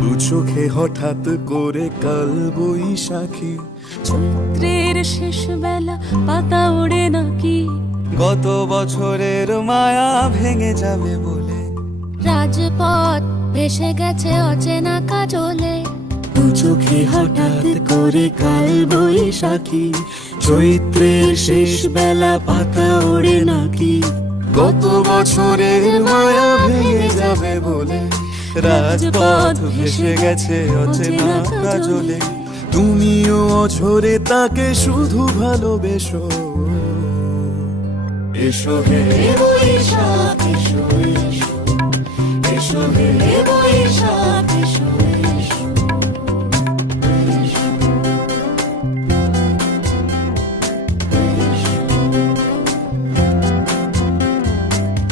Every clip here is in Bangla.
দু চোখে হঠাৎ করে কাল বৈশাখী, চৈত্রের শেষ বেলা পাতা ওড়ে নাকি, গত বছরের মায়া ভেঙে যাবে বলে রাজপথ ভেসে গেছে অচেনা কাজলে। দু চোখে হঠাৎ করে কাল বৈশাখী, চৈত্রের শেষ বেলা পাতা ওড়ে নাকি, গত বছরের মায়া ভেঙে যাবে বলে রাজপথ ভেসে গেছে অচেনা কাজলে। তুমিও অঝরে তাকে শুধু ভালোবেসো, এসো হে বৈশাখ এসো এসো, এসো হে বৈশাখ এসো এসো।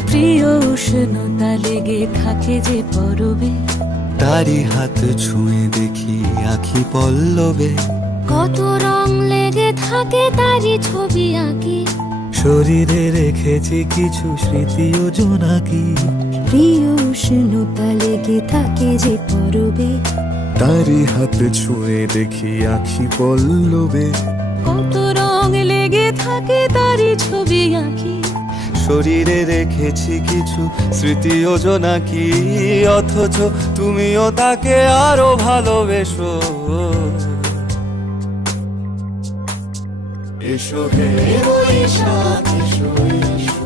প্রিয় উষ্ণতা লেগে থাকে যে পরবে, তারি হাত ছুঁয়ে দেখি আখি পল্লবে, কত রং লেগে থাকে তারই ছবি আঁকি, শরীরে রেখেছি কিছু স্মৃতি ও জোনাকি। প্রিয় উষ্ণতা লেগে থাকে যে পরবে, তারি হাত ছুঁয়ে দেখি আখি পল্লবে, কত রং লেগে থাকে তারই ছবি আঁকি, শরীরে রেখেছি কিছু স্মৃতি ও জোনাকি। অথচ তুমিও তাকে আরো ভালোবেসো, এসো হে বৈশাখ এসো এসো,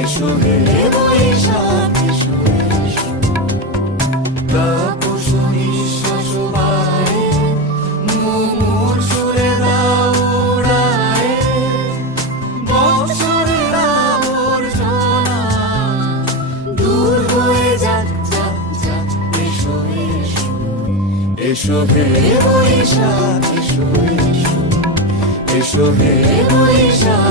এসো হে বৈশাখ এসো এসো। তাপস নিঃশ্বাস বায়ে, মুমুর সুরে দাও উড়ায়ে, বৎসরের আবর্জনা দূর হয়ে যাক যাক যাক। এসো এসো, এসো হে বৈশাখ এসো এসো, এসো হে বৈশাখ।